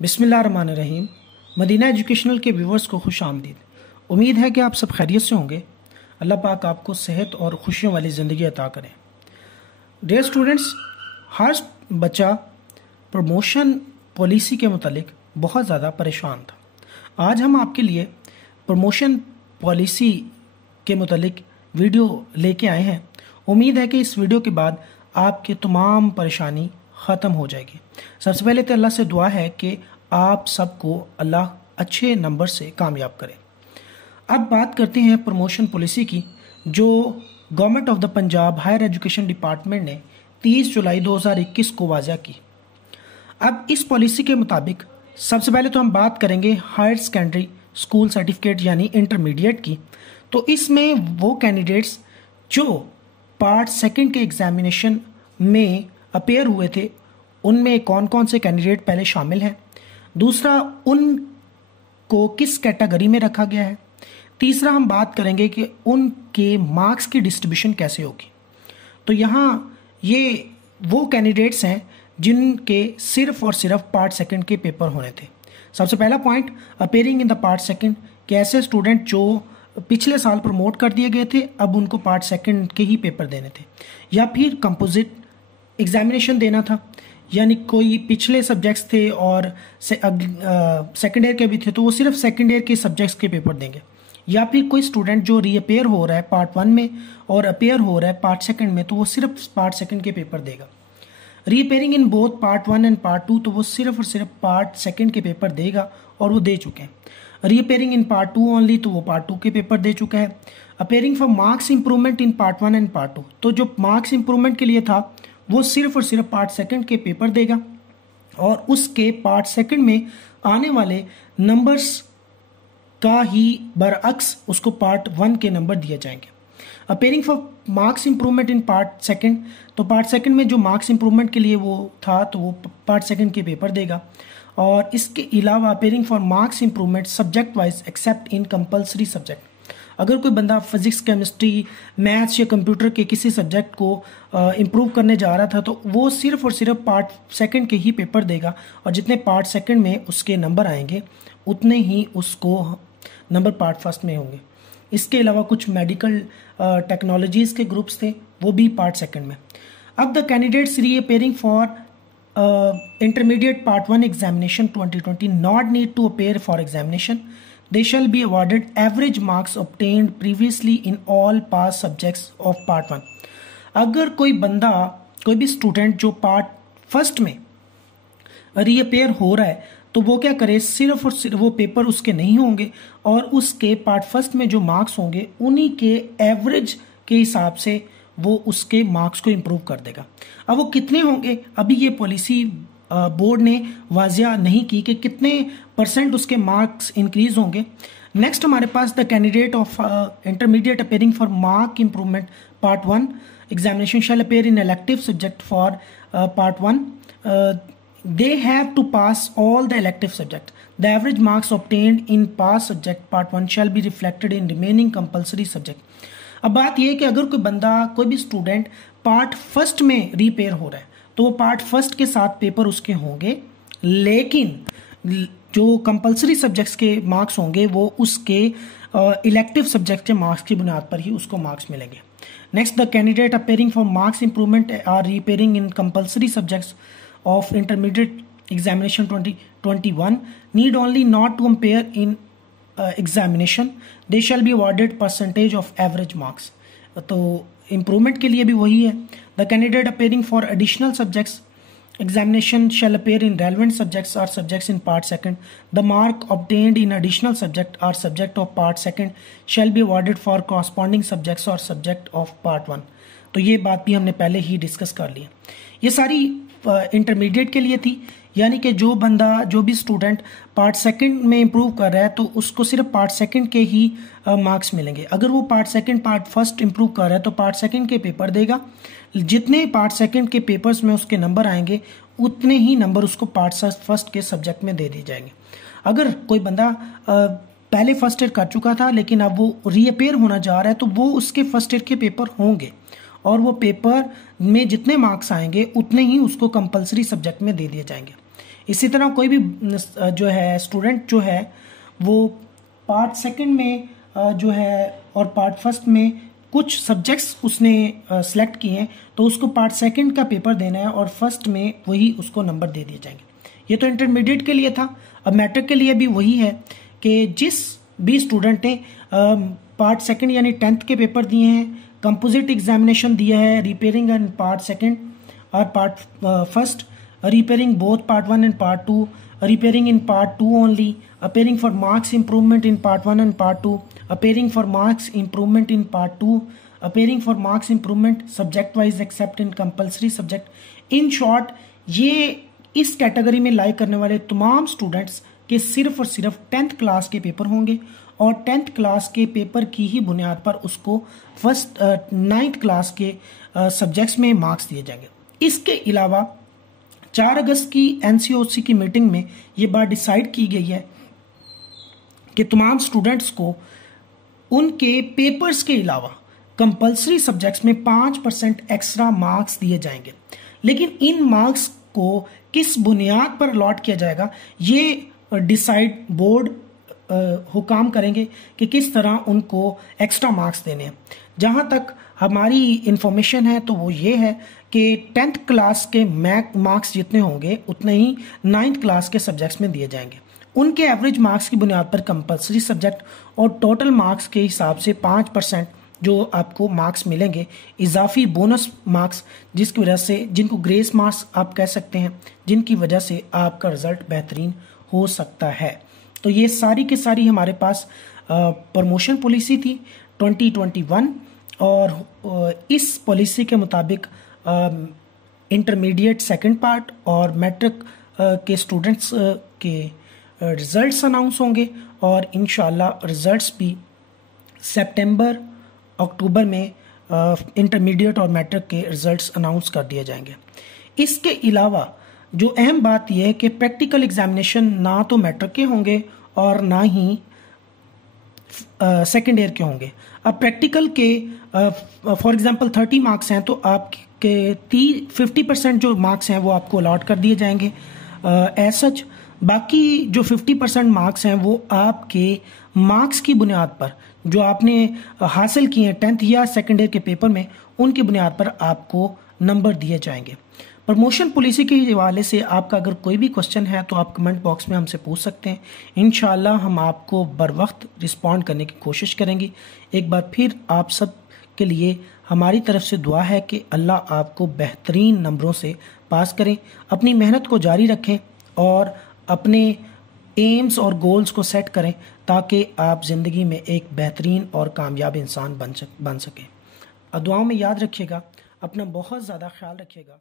बिस्मिल्लाहिर्रहमानिर्रहीम। Medina educational के viewers को खुश आमदीद। उम्मीद है कि आप सब खैरियत से होंगे। अल्लाह पाक आपको सेहत और खुशियों वाली ज़िंदगी अता करें। डियर स्टूडेंट्स, हर बच्चा प्रमोशन पॉलिसी के मुतालिक बहुत ज़्यादा परेशान था। आज हम आपके लिए प्रमोशन पॉलिसी के मुतालिक वीडियो लेके आए हैं। उम्मीद है कि इस वीडियो के बाद आपकी तमाम परेशानी ख़त्म हो जाएगी। सबसे पहले तो अल्लाह से दुआ है कि आप सबको अल्लाह अच्छे नंबर से कामयाब करे। अब बात करते हैं प्रमोशन पॉलिसी की, जो government of the Punjab higher education department ने 30 जुलाई 2021 को वाज़ा की। अब इस पॉलिसी के मुताबिक सबसे पहले तो हम बात करेंगे हायर सेकेंडरी स्कूल सर्टिफिकेट यानी इंटरमीडिएट की। तो इसमें वो कैंडिडेट्स जो पार्ट सेकंड के एग्जामिनेशन में अपेयर हुए थे, उनमें कौन कौन से कैंडिडेट पहले शामिल हैं। दूसरा, उनको किस कैटेगरी में रखा गया है। तीसरा, हम बात करेंगे कि उनके मार्क्स की डिस्ट्रीब्यूशन कैसे होगी। तो यहाँ ये वो कैंडिडेट्स हैं जिनके सिर्फ और सिर्फ पार्ट सेकंड के पेपर होने थे। सबसे पहला point, appearing in the part second, कि ऐसे स्टूडेंट जो पिछले साल प्रमोट कर दिए गए थे, अब उनको पार्ट सेकंड के ही पेपर देने थे। या फिर कंपोजिट एग्जामिनेशन देना था, यानी कोई पिछले सब्जेक्ट्स थे और सेकेंड ईयर के भी थे, तो वो सिर्फ सेकेंड ईयर के सब्जेक्ट्स के पेपर देंगे। या फिर कोई स्टूडेंट जो रीअपेयर हो रहा है पार्ट वन में और अपेयर हो रहा है पार्ट सेकंड में, तो वो सिर्फ पार्ट सेकंड के पेपर देगा। Reappearing in both part one and part two, तो वो सिर्फ और सिर्फ पार्ट सेकंड के पेपर देगा और वो दे चुके हैं। रीअपेयरिंग इन पार्ट टू ओनली, तो वो पार्ट टू के पेपर दे चुका है। Appearing for marks improvement in part one and part two, तो जो मार्क्स इंप्रूवमेंट के लिए था वो सिर्फ और सिर्फ पार्ट सेकंड के पेपर देगा और उसके पार्ट सेकंड में आने वाले नंबर्स का ही बरअक्स उसको पार्ट वन के नंबर दिए जाएंगे। Appearing for marks improvement in part second, तो पार्ट सेकंड में जो मार्क्स इंप्रूवमेंट के लिए वो था, तो वो पार्ट सेकंड के पेपर देगा। और इसके अलावा appearing for marks improvement subject wise accept in compulsory subject, अगर कोई बंदा फिजिक्स, केमिस्ट्री, मैथ्स या कंप्यूटर के किसी सब्जेक्ट को इम्प्रूव करने जा रहा था, तो वो सिर्फ और सिर्फ पार्ट सेकंड के ही पेपर देगा और जितने पार्ट सेकंड में उसके नंबर आएंगे उतने ही उसको नंबर पार्ट फर्स्ट में होंगे। इसके अलावा कुछ मेडिकल टेक्नोलॉजीज़ के ग्रुप्स थे, वो भी पार्ट सेकंड में। अब the candidates reappearing for intermediate part one examination 2020 not need to appear for examination, they shall be awarded average marks obtained previously in all past subjects of part 1। अगर कोई बंदा, कोई भी स्टूडेंट जो part first में reappear हो रहा है, तो वो क्या करे, सिर्फ और सिर्फ वो पेपर उसके नहीं होंगे और उसके पार्ट फर्स्ट में जो मार्क्स होंगे उन्हीं के एवरेज के हिसाब से वो उसके मार्क्स को इम्प्रूव कर देगा। अब वो कितने होंगे, अभी ये पॉलिसी बोर्ड ने वाजिया नहीं की कि कितने परसेंट उसके मार्क्स इंक्रीज होंगे। नेक्स्ट हमारे पास the candidate of intermediate appearing for mark improvement part one examination shall appear in elective subject for part one, they have to pass all the elective subject, the average marks obtained in pass subject part one shall be reflected in remaining compulsory subject. अब बात यह है कि अगर कोई बंदा, कोई भी स्टूडेंट पार्ट फर्स्ट में रीपेयर हो रहा है, तो वो पार्ट फर्स्ट के साथ पेपर उसके होंगे, लेकिन जो कंपलसरी सब्जेक्ट्स के मार्क्स होंगे वो उसके इलेक्टिव सब्जेक्ट के मार्क्स की बुनियाद पर ही उसको मार्क्स मिलेंगे। Next, the candidate appearing for marks improvement or reappearing in compulsory subjects of intermediate examination 2021 need only not to appear in examination, they shall be awarded percentage of average marks. तो improvement के लिए भी वही है। The candidate appearing for additional subjects examination shall appear in relevant subjects or subjects in part second, the mark obtained in additional subject or subject of part second shall be awarded for corresponding subjects or subject of part one। तो ये बात भी हमने पहले ही discuss कर ली। ये सारी intermediate के लिए थी, यानी कि जो बंदा, जो भी स्टूडेंट पार्ट सेकंड में इम्प्रूव कर रहा है, तो उसको सिर्फ पार्ट सेकंड के ही मार्क्स मिलेंगे। अगर वो part second part first improve कर रहा है तो पार्ट सेकंड के पेपर देगा, जितने पार्ट सेकंड के पेपर्स में उसके नंबर आएंगे उतने ही नंबर उसको पार्ट फर्स्ट के सब्जेक्ट में दे दिए जाएंगे। अगर कोई बंदा पहले फर्स्ट ईयर कर चुका था लेकिन अब वो रीअपेयर होना जा रहा है, तो वो उसके फर्स्ट ईयर के पेपर होंगे और वो पेपर में जितने मार्क्स आएंगे उतने ही उसको कंपलसरी सब्जेक्ट में दे दिए जाएंगे। इसी तरह कोई भी जो है स्टूडेंट जो है वो पार्ट सेकंड में जो है और पार्ट फर्स्ट में कुछ सब्जेक्ट्स उसने सेलेक्ट किए हैं, तो उसको पार्ट सेकंड का पेपर देना है और फर्स्ट में वही उसको नंबर दे दिए जाएंगे। ये तो इंटरमीडिएट के लिए था। अब मैट्रिक के लिए भी वही है कि जिस भी स्टूडेंट ने पार्ट सेकंड यानी 10th के पेपर दिए हैं, कंपोजिट एग्जामिनेशन दिया है, रिपेयरिंग एंड पार्ट सेकंड और part first, repairing both part 1 and part 2, repairing in part 2 only, appearing for marks improvement in part 1 and part 2, appearing for marks improvement in part 2, appearing for marks improvement subject wise except in compulsory subject. In short, ये इस category में लाई करने वाले तमाम students के सिर्फ और सिर्फ 10th क्लास के पेपर होंगे और 10th क्लास के पेपर की ही बुनियाद पर उसको 9th क्लास के सब्जेक्ट्स में मार्क्स दिए जाएंगे। इसके अलावा 4 अगस्त की एनसीओसी की मीटिंग में ये बात डिसाइड की गई है कि तमाम स्टूडेंट्स को उनके पेपर्स के अलावा कंपलसरी सब्जेक्ट्स में 5% एक्स्ट्रा मार्क्स दिए जाएंगे। लेकिन इन मार्क्स को किस बुनियाद पर अलॉट किया जाएगा ये डिसाइड बोर्ड हुकाम करेंगे कि किस तरह उनको एक्स्ट्रा मार्क्स देने हैं। जहां तक हमारी इंफॉर्मेशन है तो वो ये है कि 10th क्लास के मार्क्स जितने होंगे उतने ही 9th क्लास के सब्जेक्ट्स में दिए जाएंगे। उनके एवरेज मार्क्स की बुनियाद पर कंपलसरी सब्जेक्ट और टोटल मार्क्स के हिसाब से 5% जो आपको मार्क्स मिलेंगे, इजाफी बोनस मार्क्स, जिसकी वजह से जिनको ग्रेस मार्क्स आप कह सकते हैं, जिनकी वजह से आपका रिजल्ट बेहतरीन हो सकता है। तो ये सारी की सारी हमारे पास प्रमोशन पॉलिसी थी 2021 और इस पॉलिसी के मुताबिक इंटरमीडिएट सेकंड पार्ट और मैट्रिक के स्टूडेंट्स के रिजल्ट्स अनाउंस होंगे और इंशाल्लाह रिजल्ट्स भी सितंबर अक्टूबर में इंटरमीडिएट और मैट्रिक के रिजल्ट्स अनाउंस कर दिए जाएंगे। इसके अलावा जो अहम बात यह है कि प्रैक्टिकल एग्जामिनेशन ना तो मैट्रिक के होंगे और ना ही सेकेंड ईयर के होंगे। अब प्रैक्टिकल के फॉर एग्जांपल 30 मार्क्स हैं तो आपके 50% जो मार्क्स हैं वो आपको अलॉट कर दिए जाएंगे एज सच। बाकी जो 50% मार्क्स हैं वो आपके मार्क्स की बुनियाद पर जो आपने हासिल किए हैं 10th या सेकेंड ईयर के पेपर में, उनकी बुनियाद पर आपको नंबर दिए जाएंगे। प्रमोशन पॉलिसी के हवाले से आपका अगर कोई भी क्वेश्चन है तो आप कमेंट बॉक्स में हमसे पूछ सकते हैं। इंशाल्लाह हम आपको बर वक्त रिस्पॉन्ड करने की कोशिश करेंगे। एक बार फिर आप सब के लिए हमारी तरफ से दुआ है कि अल्लाह आपको बेहतरीन नंबरों से पास करें। अपनी मेहनत को जारी रखें और अपने एम्स और गोल्स को सेट करें ताकि आप ज़िंदगी में एक बेहतरीन और कामयाब इंसान बन सकें। दुआओं में याद रखिएगा, अपना बहुत ज़्यादा ख्याल रखिएगा।